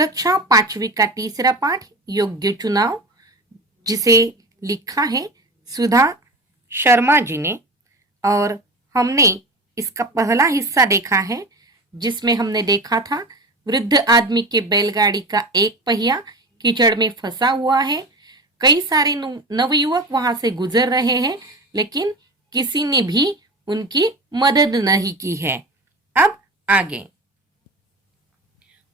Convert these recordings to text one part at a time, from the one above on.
कक्षा 5वीं का तीसरा पाठ योग्य चुनाव, जिसे लिखा है सुधा शर्मा जी ने। और हमने इसका पहला हिस्सा देखा है, जिसमें हमने देखा था वृद्ध आदमी के बैलगाड़ी का एक पहिया कीचड़ में फंसा हुआ है। कई सारे नवयुवक वहां से गुजर रहे हैं, लेकिन किसी ने भी उनकी मदद नहीं की है। अब आगे।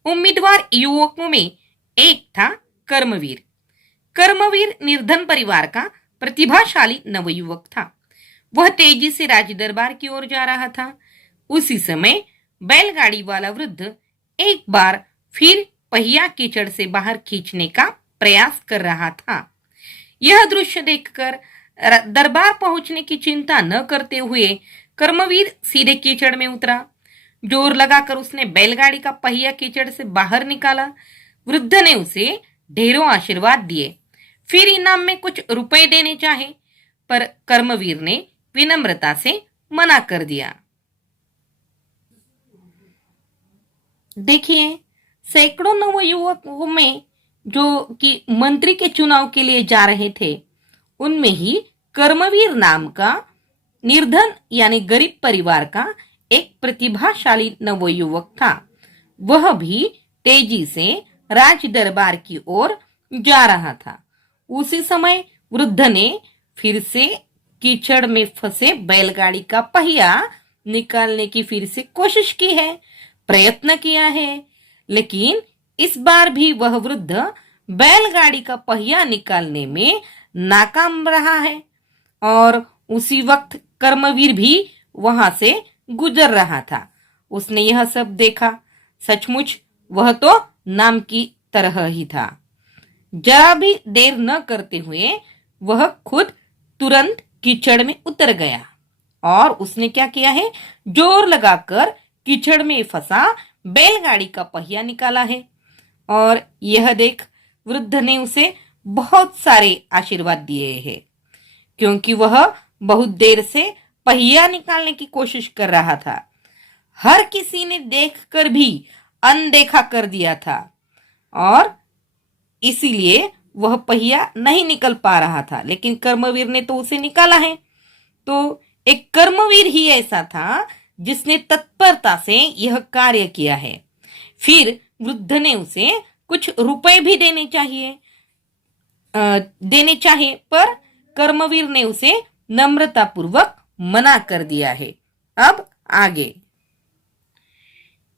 उम्मीदवार युवकों में एक था कर्मवीर। कर्मवीर निर्धन परिवार का प्रतिभाशाली नवयुवक था। वह तेजी से राज दरबार की ओर जा रहा था। उसी समय बैलगाड़ी वाला वृद्ध एक बार फिर पहिया कीचड़ से बाहर खींचने का प्रयास कर रहा था। यह दृश्य देखकर दरबार पहुंचने की चिंता न करते हुए कर्मवीर सीधे कीचड़ में उतरा। जोर लगाकर उसने बैलगाड़ी का पहिया कीचड़ से बाहर निकाला। वृद्ध ने उसे ढेरों आशीर्वाद दिए, फिर इनाम में कुछ रुपए देने चाहे, पर कर्मवीर ने विनम्रता से मना कर दिया। देखिए, सैकड़ों नवयुवकों में जो कि मंत्री के चुनाव के लिए जा रहे थे, उनमें ही कर्मवीर नाम का निर्धन यानी गरीब परिवार का एक प्रतिभाशाली नवयुवक था। वह भी तेजी से राज दरबार की ओर जा रहा था। उसी समय वृद्ध ने फिर से कीचड़ में फंसे बैलगाड़ी का पहिया निकालने की फिर से कोशिश की है, प्रयत्न किया है, लेकिन इस बार भी वह वृद्ध बैलगाड़ी का पहिया निकालने में नाकाम रहा है। और उसी वक्त कर्मवीर भी वहां से गुजर रहा था। उसने यह सब देखा। सचमुच वह तो नाम की तरह ही था। जरा भी देर न करते हुए वह खुद तुरंत कीचड़ में उतर गया और उसने क्या किया है, जोर लगाकर कीचड़ में फंसा बैलगाड़ी का पहिया निकाला है। और यह देख वृद्ध ने उसे बहुत सारे आशीर्वाद दिए हैं, क्योंकि वह बहुत देर से पहिया निकालने की कोशिश कर रहा था। हर किसी ने देखकर भी अनदेखा कर दिया था और इसीलिए वह पहिया नहीं निकल पा रहा था, लेकिन कर्मवीर ने तो उसे निकाला है। तो एक कर्मवीर ही ऐसा था जिसने तत्परता से यह कार्य किया है। फिर वृद्ध ने उसे कुछ रुपए भी देने चाहिए, पर कर्मवीर ने उसे नम्रता पूर्वक मना कर दिया है। अब आगे।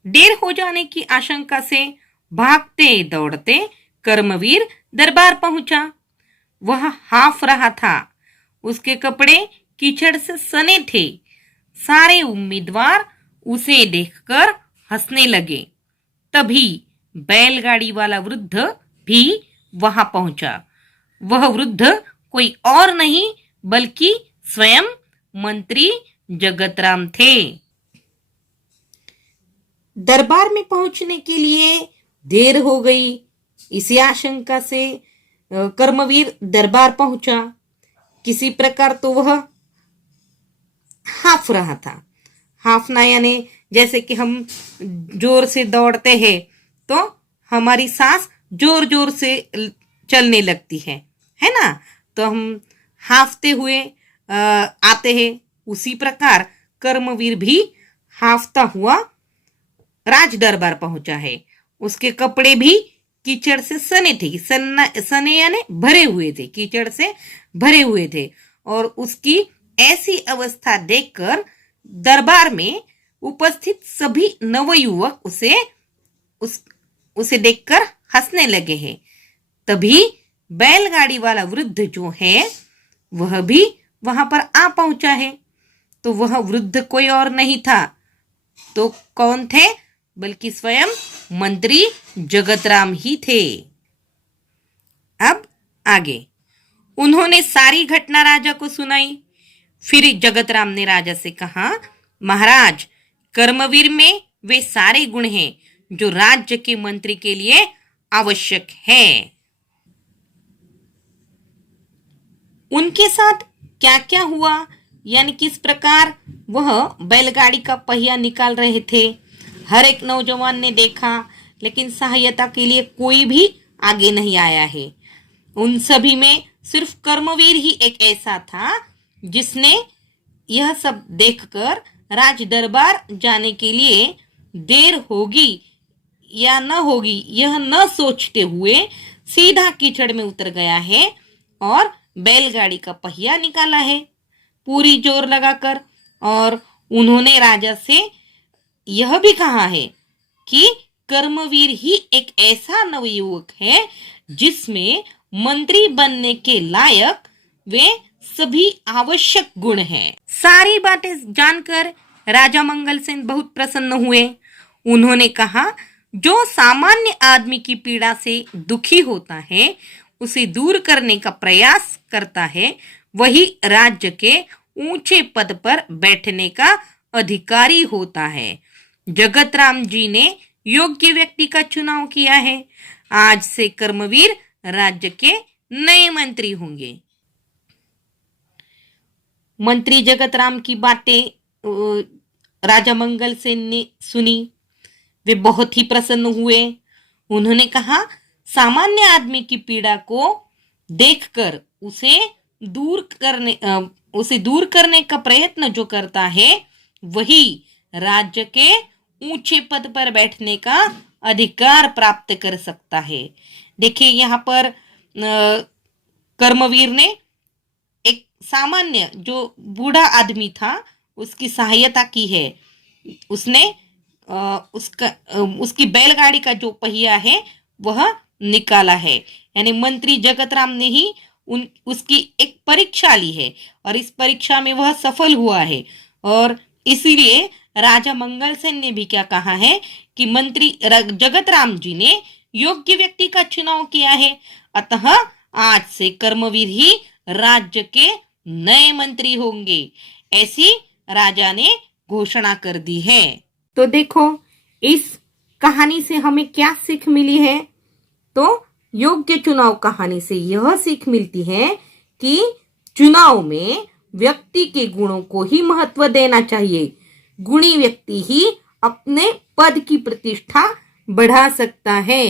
देर हो जाने की आशंका से भागते दौड़ते कर्मवीर दरबार पहुंचा। वह हाफ रहा था। उसके कपड़े कीचड़ से सने थे। सारे उम्मीदवार उसे देखकर हंसने लगे। तभी बैलगाड़ी वाला वृद्ध भी वहां पहुंचा। वह वृद्ध कोई और नहीं बल्कि स्वयं मंत्री जगतराम थे। दरबार में पहुंचने के लिए देर हो गई। इसी आशंका से कर्मवीर दरबार पहुंचा। किसी प्रकार तो वह हाफ रहा था। हाफना यानी जैसे कि हम जोर से दौड़ते हैं तो हमारी सांस जोर जोर से चलने लगती है ना, तो हम हाफते हुए आते हैं। उसी प्रकार कर्मवीर भी हाफता हुआ राज दरबार पहुंचा है। उसके कपड़े भी कीचड़ से सने थे। सने यानी भरे हुए थे, कीचड़ से भरे हुए थे। और उसकी ऐसी अवस्था देखकर दरबार में उपस्थित सभी नवयुवक उसे देखकर हंसने लगे हैं। तभी बैलगाड़ी वाला वृद्ध जो है वह भी वहां पर आ पहुंचा है। तो वह वृद्ध कोई और नहीं था, तो कौन थे, बल्कि स्वयं मंत्री जगतराम ही थे। अब आगे। उन्होंने सारी घटना राजा को सुनाई। फिर जगतराम ने राजा से कहा, महाराज, कर्मवीर में वे सारे गुण हैं जो राज्य के मंत्री के लिए आवश्यक है। उनके साथ क्या क्या हुआ, यानी किस प्रकार वह बैलगाड़ी का पहिया निकाल रहे थे, हर एक नौजवान ने देखा। लेकिन सहायता के लिए कोई भी आगे नहीं आया है। उन सभी में सिर्फ कर्मवीर ही एक ऐसा था जिसने यह सब देखकर राज दरबार जाने के लिए देर होगी या न होगी यह न सोचते हुए सीधा कीचड़ में उतर गया है और बैलगाड़ी का पहिया निकाला है पूरी जोर लगाकर। और उन्होंने राजा से यह भी कहा है कि कर्मवीर ही एक ऐसा नवयुवक है जिसमें मंत्री बनने के लायक वे सभी आवश्यक गुण हैं। सारी बातें जानकर राजा मंगल सेन बहुत प्रसन्न हुए। उन्होंने कहा, जो सामान्य आदमी की पीड़ा से दुखी होता है, उसे दूर करने का प्रयास करता है, वही राज्य के ऊंचे पद पर बैठने का अधिकारी होता है। जगत राम जी ने योग्य व्यक्ति का चुनाव किया है। आज से कर्मवीर राज्य के नए मंत्री होंगे। मंत्री जगत राम की बातें राजा मंगल सेन ने सुनी। वे बहुत ही प्रसन्न हुए। उन्होंने कहा, सामान्य आदमी की पीड़ा को देखकर उसे दूर करने का प्रयत्न जो करता है, वही राज्य के ऊंचे पद पर बैठने का अधिकार प्राप्त कर सकता है। देखिए, यहाँ पर कर्मवीर ने एक सामान्य जो बूढ़ा आदमी था उसकी सहायता की है। उसने उसकी बैलगाड़ी का जो पहिया है वह निकाला है। यानी मंत्री जगत राम ने ही उसकी एक परीक्षा ली है और इस परीक्षा में वह सफल हुआ है। और इसीलिए राजा मंगल सेन ने भी क्या कहा है कि मंत्री जगत राम जी ने योग्य व्यक्ति का चुनाव किया है, अतः आज से कर्मवीर ही राज्य के नए मंत्री होंगे, ऐसी राजा ने घोषणा कर दी है। तो देखो, इस कहानी से हमें क्या सीख मिली है? तो योग्य चुनाव कहानी से यह सीख मिलती है कि चुनाव में व्यक्ति के गुणों को ही महत्व देना चाहिए। गुणी व्यक्ति ही अपने पद की प्रतिष्ठा बढ़ा सकता है।